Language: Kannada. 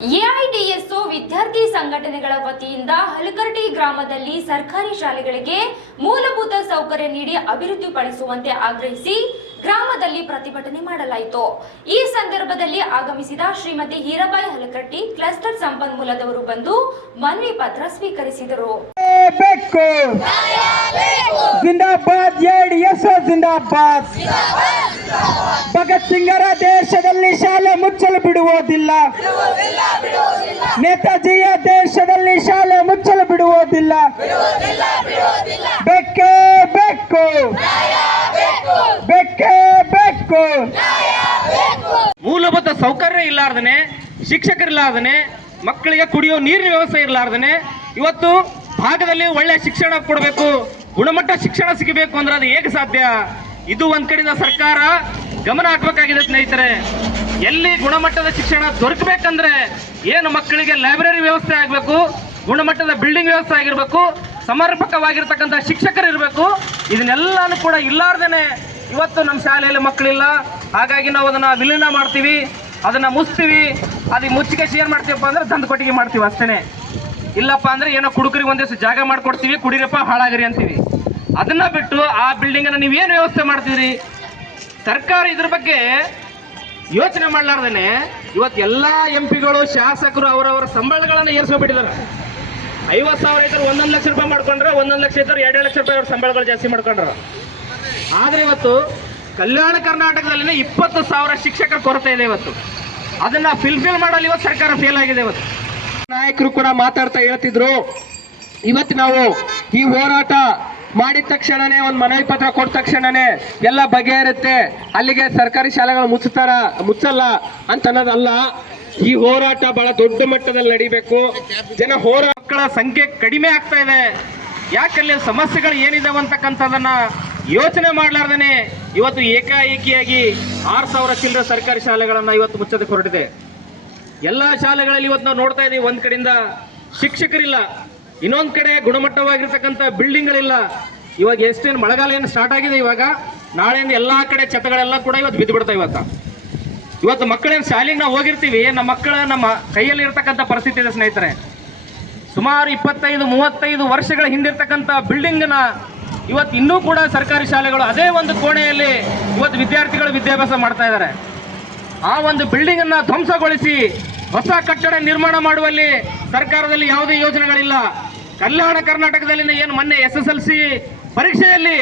ಎಐಡಿಎಸ್ಒ ವಿದ್ಯಾರ್ಥಿ ಸಂಘಟನೆಗಳ ವತಿಯಿಂದ ಹಲಕರ್ಟಿ ಗ್ರಾಮದಲ್ಲಿ ಸರ್ಕಾರಿ ಶಾಲೆಗಳಿಗೆ ಮೂಲಭೂತ ಸೌಕರ್ಯ ನೀಡಿ ಅಭಿವೃದ್ಧಿಪಡಿಸುವಂತೆ ಆಗ್ರಹಿಸಿ ಗ್ರಾಮದಲ್ಲಿ ಪ್ರತಿಭಟನೆ ಮಾಡಲಾಯಿತು. ಈ ಸಂದರ್ಭದಲ್ಲಿ ಆಗಮಿಸಿದ ಶ್ರೀಮತಿ ಹೀರಾಬಾಯಿ ಹಲಕಟ್ಟಿ ಕ್ಲಸ್ಟರ್ ಸಂಪನ್ಮೂಲದವರು ಬಂದು ಮನವಿ ಪತ್ರ ಸ್ವೀಕರಿಸಿದರು. ಭಗತ್ ಸಿಂಗರ ದೇಶದಲ್ಲಿ ಮುಚ್ಚಲು ಬಿಡುವುದಿಲ್ಲ. ನೇತಾಜಿಯ ದೇಶದಲ್ಲಿ ಶಾಲೆ ಮುಚ್ಚಲು ಬಿಡುವುದಿಲ್ಲ. ಬೇಕೇ ಬೇಕು ಬೇಕೇ ಬೆಕ್ಕು. ಮೂಲಭೂತ ಸೌಕರ್ಯ ಇಲ್ಲಾರ್ದನೆ ಶಿಕ್ಷಕರಿಲ್ಲಾರ್ದನೆ ಮಕ್ಕಳಿಗೆ ಕುಡಿಯೋ ನೀರಿನ ವ್ಯವಸ್ಥೆ ಇರಲಾರ್ದನೆ ಇವತ್ತು ಭಾಗದಲ್ಲಿ ಒಳ್ಳೆ ಶಿಕ್ಷಣ ಕೊಡಬೇಕು, ಗುಣಮಟ್ಟ ಶಿಕ್ಷಣ ಸಿಗಬೇಕು ಅಂದ್ರೆ ಅದು ಹೇಗೆ ಸಾಧ್ಯ? ಇದು ಒಂದ್ ಕಡೆಯಿಂದ ಸರ್ಕಾರ ಗಮನ ಹಾಕಬೇಕಾಗಿದೆ ಸ್ನೇಹಿತರೆ. ಎಲ್ಲಿ ಗುಣಮಟ್ಟದ ಶಿಕ್ಷಣ ದೊರಕಬೇಕಂದ್ರೆ ಏನು ಮಕ್ಕಳಿಗೆ ಲೈಬ್ರರಿ ವ್ಯವಸ್ಥೆ ಆಗಬೇಕು, ಗುಣಮಟ್ಟದ ಬಿಲ್ಡಿಂಗ್ ವ್ಯವಸ್ಥೆ ಆಗಿರಬೇಕು, ಸಮರ್ಪಕವಾಗಿರ್ತಕ್ಕಂಥ ಶಿಕ್ಷಕರು ಇರಬೇಕು, ಇದನ್ನೆಲ್ಲಾನು ಕೂಡ ಇಲ್ಲಾರ್ದೇನೆ ಇವತ್ತು ನಮ್ಮ ಶಾಲೆಯಲ್ಲಿ ಮಕ್ಕಳಿಲ್ಲ. ಹಾಗಾಗಿ ನಾವು ಅದನ್ನ ವಿಲೀನ ಮಾಡ್ತೀವಿ, ಅದನ್ನ ಮುಚ್ತೀವಿ. ಅದಕ್ಕೆ ಮುಚ್ಚಿಗೆ ಏನು ಮಾಡ್ತೀವಪ್ಪ ಅಂದ್ರೆ ದಂದ ಕೊಟ್ಟಿಗೆ ಮಾಡ್ತೀವಿ ಅಷ್ಟೇನೆ. ಇಲ್ಲಪ್ಪ ಅಂದ್ರೆ ಏನೋ ಕುಡುಕರಿಗೆ ಒಂದಿವಸ ಜಾಗ ಮಾಡ್ಕೊಡ್ತೀವಿ, ಕುಡಿರಪ್ಪ ಹಾಳಾಗಿರಿ ಅಂತೀವಿ. ಅದನ್ನ ಬಿಟ್ಟು ಆ ಬಿಲ್ಡಿಂಗ್ ಅನ್ನ ನೀವೇನು ವ್ಯವಸ್ಥೆ ಮಾಡ್ತೀರಿ ಸರ್ಕಾರ ಇದ್ರ ಬಗ್ಗೆ ಯೋಚನೆ ಮಾಡ್ಲಾರ್ದೇನೆ ಇವತ್ತು ಎಲ್ಲಾ ಎಂ ಪಿಗಳು ಶಾಸಕರು ಅವರವರ ಸಂಬಳಗಳನ್ನು ಏರ್ಸ್ಕೊಂಡ್ಬಿಟ್ಟಿದ್ದಾರೆ ಐವತ್ತು ಸಾವಿರ ಇದ್ರೆ ಒಂದೊಂದು ಲಕ್ಷ ರೂಪಾಯಿ ಮಾಡ್ಕೊಂಡ್ರೆ, ಒಂದೊಂದು ಲಕ್ಷ ಇದ್ದಾರೆ ಎರಡು ಲಕ್ಷ ರೂಪಾಯಿ ಅವ್ರ ಸಂಬಳಗಳು ಜಾಸ್ತಿ ಮಾಡ್ಕೊಂಡ್ರ. ಆದರೆ ಇವತ್ತು ಕಲ್ಯಾಣ ಕರ್ನಾಟಕದಲ್ಲಿ ಇಪ್ಪತ್ತು ಸಾವಿರ ಶಿಕ್ಷಕರ ಕೊರತೆ ಇದೆ ಇವತ್ತು. ಅದನ್ನ ಫಿಲ್ಫಿಲ್ ಮಾಡಲು ಇವತ್ತು ಸರ್ಕಾರ ಫೇಲ್ ಆಗಿದೆ ಇವತ್ತು. ನಾಯಕರು ಕೂಡ ಮಾತಾಡ್ತಾ ಹೇಳ್ತಿದ್ರು. ಇವತ್ತು ನಾವು ಈ ಹೋರಾಟ ಮಾಡಿದ ತಕ್ಷಣನೇ, ಒಂದು ಮನವಿ ಪತ್ರ ಕೊಟ್ಟ ತಕ್ಷಣನೇ ಎಲ್ಲ ಬಗೆಹರುತ್ತೆ. ಅಲ್ಲಿಗೆ ಸರ್ಕಾರಿ ಶಾಲೆಗಳು ಮುಚ್ಚುತ್ತಾರ, ಮುಚ್ಚಲ್ಲ ಅಂತ ಅನ್ನೋದಲ್ಲ ಈ ಹೋರಾಟ ಬಹಳ ದೊಡ್ಡ ಮಟ್ಟದಲ್ಲಿ ನಡಿಬೇಕು. ಜನ ಹೋರಾಟಗಳ ಸಂಖ್ಯೆ ಕಡಿಮೆ ಆಗ್ತಾ ಇದೆ. ಯಾಕಲ್ಲಿ ಸಮಸ್ಯೆಗಳು ಏನಿದಾವೆ ಅಂತಕ್ಕಂಥದ್ದನ್ನ ಯೋಚನೆ ಮಾಡ್ಲಾರ್ದೇನೆ. ಇವತ್ತು ಏಕಾಏಕಿಯಾಗಿ ಆರು ಸಾವಿರ ಚಿಲ್ಲರೆ ಸರ್ಕಾರಿ ಶಾಲೆಗಳನ್ನು ಇವತ್ತು ಮುಚ್ಚೋದಕ್ಕೆ ಹೊರಟಿದೆ. ಎಲ್ಲ ಶಾಲೆಗಳಲ್ಲಿ ಇವತ್ತು ನಾವು ನೋಡ್ತಾ ಇದ್ದೀವಿ ಒಂದು ಕಡೆಯಿಂದ ಶಿಕ್ಷಕರಿಲ್ಲ. ಇನ್ನೊಂದ್ ಕಡೆ ಗುಣಮಟ್ಟವಾಗಿರ್ತಕ್ಕಂಥ ಬಿಲ್ಡಿಂಗ್ಗಳಿಲ್ಲ. ಇವಾಗ ಎಷ್ಟೇನು ಮಳೆಗಾಲ ಏನು ಸ್ಟಾರ್ಟ್ ಆಗಿದೆ ಇವಾಗ? ನಾಳೆಯಿಂದ ಎಲ್ಲಾ ಕಡೆ ಛತಗಳೆಲ್ಲ ಕೂಡ ಇವತ್ತು ಬಿದ್ದು ಬಿಡ್ತಾ ಇವತ್ತು. ಇವತ್ತು ಮಕ್ಕಳೇನು ಶಾಲೆಗೆ ನಾವು ಹೋಗಿರ್ತೀವಿ, ನಮ್ಮ ಮಕ್ಕಳ ನಮ್ಮ ಕೈಯಲ್ಲಿ ಇರ್ತಕ್ಕಂಥ ಪರಿಸ್ಥಿತಿ ಇದೆ ಸ್ನೇಹಿತರೆ. ಸುಮಾರು ಇಪ್ಪತ್ತೈದು, ಮೂವತ್ತೈದು ವರ್ಷಗಳ ಹಿಂದಿರ್ತಕ್ಕಂಥ ಬಿಲ್ಡಿಂಗ್ನ ಇವತ್ತು ಇನ್ನೂ ಕೂಡ ಸರ್ಕಾರಿ ಶಾಲೆಗಳು ಅದೇ ಒಂದು ಕೋಣೆಯಲ್ಲಿ ಇವತ್ತು ವಿದ್ಯಾರ್ಥಿಗಳು ವಿದ್ಯಾಭ್ಯಾಸ ಮಾಡ್ತಾ ಇದ್ದಾರೆ. ಆ ಒಂದು ಬಿಲ್ಡಿಂಗ್ ಅನ್ನ ಧ್ವಂಸಗೊಳಿಸಿ ಹೊಸ ಕಟ್ಟಡ ನಿರ್ಮಾಣ ಮಾಡುವಲ್ಲಿ ಸರ್ಕಾರದಲ್ಲಿ ಯಾವುದೇ ಯೋಜನೆಗಳಿಲ್ಲ. ಕಲ್ಯಾಣ ಕರ್ನಾಟಕದಲ್ಲಿನ ಏನು ಮೊನ್ನೆ ಎಸ್ ಎಸ್ ಎಲ್ ಸಿ ಪರೀಕ್ಷೆಯಲ್ಲಿ